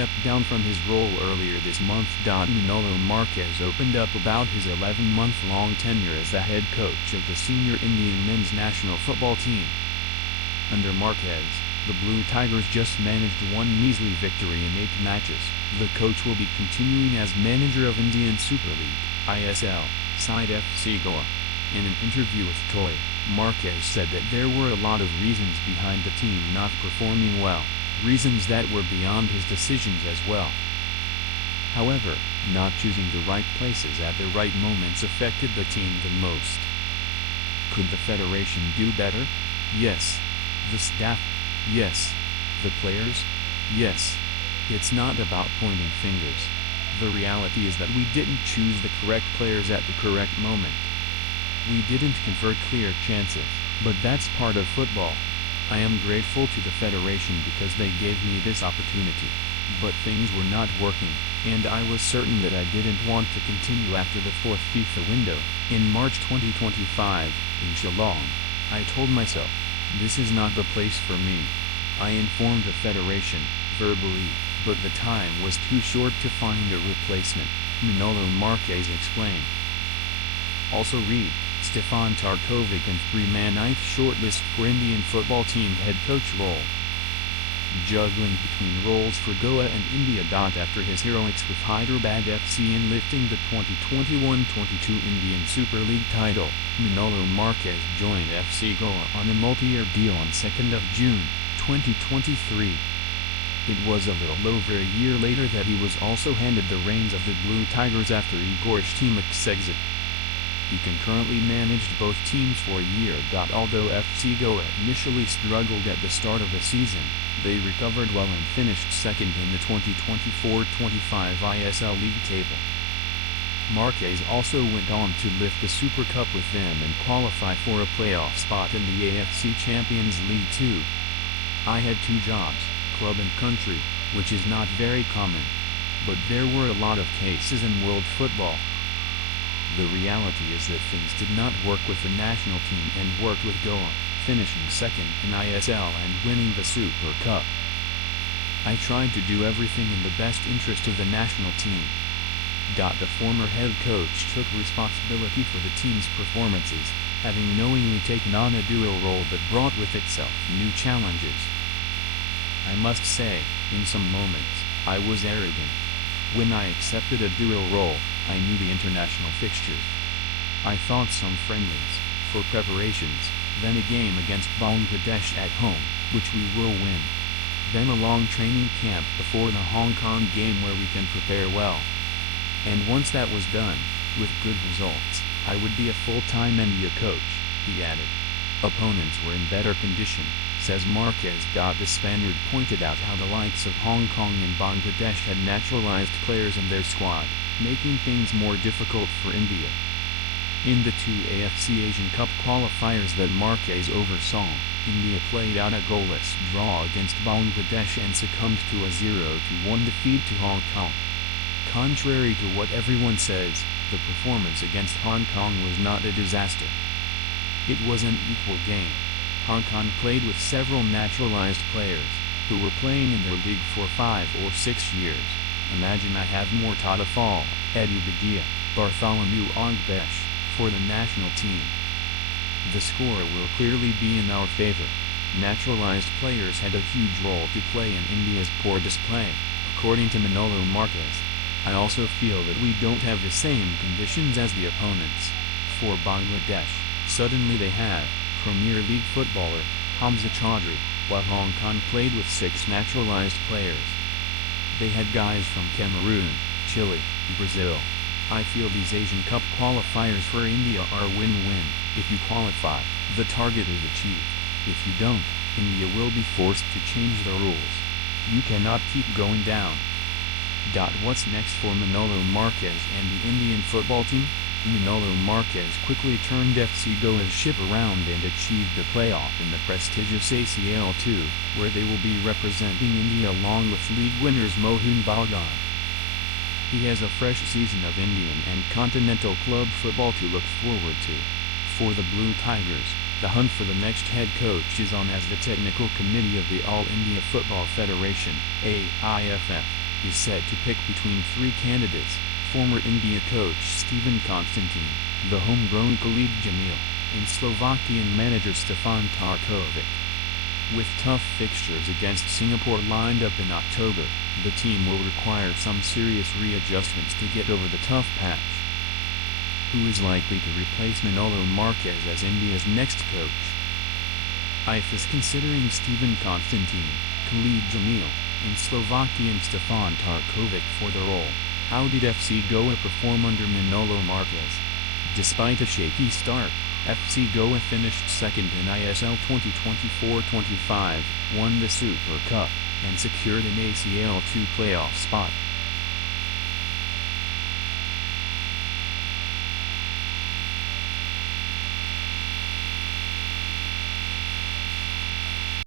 stepped down from his role earlier this month. Manolo Marquez opened up about his 11-month-long tenure as the head coach of the senior Indian men's national football team. Under Marquez, the Blue Tigers just managed one measly victory in 8 matches. The coach will be continuing as manager of Indian Super League (ISL) side FC Goa. In an interview with Toy, Marquez said that there were a lot of reasons behind the team not performing well, reasons that were beyond his decisions as well. However, not choosing the right places at the right moments affected the team the most. Could the federation do better? Yes. The staff? Yes. The players? Yes. It's not about pointing fingers. The reality is that we didn't choose the correct players at the correct moment. We didn't convert clear chances, but that's part of football. I am grateful to the federation because they gave me this opportunity. But things were not working, and I was certain that I didn't want to continue after the 4th FIFA window. In March 2025, in Shillong, I told myself, this is not the place for me. I informed the federation, verbally, but the time was too short to find a replacement, Manolo Marquez explained. Also read, Stefan Tarkovic and 3-man 9th shortlist for Indian football team head coach role. Juggling between roles for Goa and India. After his heroics with Hyderabad FC in lifting the 2021-22 Indian Super League title, Manolo Marquez joined FC Goa on a multi-year deal on 2nd of June, 2023. It was a little over a year later that he was also handed the reins of the Blue Tigers after Igor Štimak's exit. He concurrently managed both teams for a year. Although FC Goa initially struggled at the start of the season, they recovered well and finished second in the 2024-25 ISL League table. Marquez also went on to lift the Super Cup with them and qualify for a playoff spot in the AFC Champions League 2. I had 2 jobs, club and country, which is not very common. But there were a lot of cases in world football. The reality is that things did not work with the national team and worked with Goa, finishing second in ISL and winning the Super Cup. I tried to do everything in the best interest of the national team. The former head coach took responsibility for the team's performances, having knowingly taken on a dual role that brought with itself new challenges. I must say, in some moments, I was arrogant. When I accepted a dual role, I knew the international fixtures. I thought some friendlies, for preparations, then a game against Bangladesh at home, which we will win. Then a long training camp before the Hong Kong game where we can prepare well. And once that was done, with good results, I would be a full-time India coach, he added. Opponents were in better condition, says Marquez. The Spaniard pointed out how the likes of Hong Kong and Bangladesh had naturalized players in their squad, making things more difficult for India. In the 2 AFC Asian Cup qualifiers that Marquez oversaw, India played out a goalless draw against Bangladesh and succumbed to a 0-1 defeat to Hong Kong. Contrary to what everyone says, the performance against Hong Kong was not a disaster. It was an equal game. Hong Kong played with several naturalized players, who were playing in their league for 5 or 6 years. Imagine I have Mortada Fall, Eddie Badia, Bartholomew Ogbesh, for the national team. The score will clearly be in our favor. Naturalized players had a huge role to play in India's poor display, according to Manolo Marquez. I also feel that we don't have the same conditions as the opponents. For Bangladesh, suddenly they have Premier League footballer, Hamza Chaudhry, while Hong Kong played with 6 naturalized players. They had guys from Cameroon, Chile, Brazil. I feel these Asian Cup qualifiers for India are win-win. If you qualify, the target is achieved. If you don't, India will be forced to change the rules. You cannot keep going down. What's next for Manolo Marquez and the Indian football team? Manolo Marquez quickly turned FC Goa's ship around and achieved a playoff in the prestigious ACL 2, where they will be representing India along with league winners Mohun Bagan. He has a fresh season of Indian and continental club football to look forward to. For the Blue Tigers, the hunt for the next head coach is on as the technical committee of the All India Football Federation, AIFF, is said to pick between three candidates: former India coach Stephen Constantine, the homegrown Khalid Jamil, and Slovakian manager Stefan Tarkovic. With tough fixtures against Singapore lined up in October, the team will require some serious readjustments to get over the tough patch. Who is likely to replace Manolo Marquez as India's next coach? IF is considering Stephen Constantine, Khalid Jamil, and Slovakian Stefan Tarkovic for the role. How did FC Goa perform under Manolo Marquez? Despite a shaky start, FC Goa finished second in ISL 2024-25, won the Super Cup, and secured an ACL 2 playoff spot.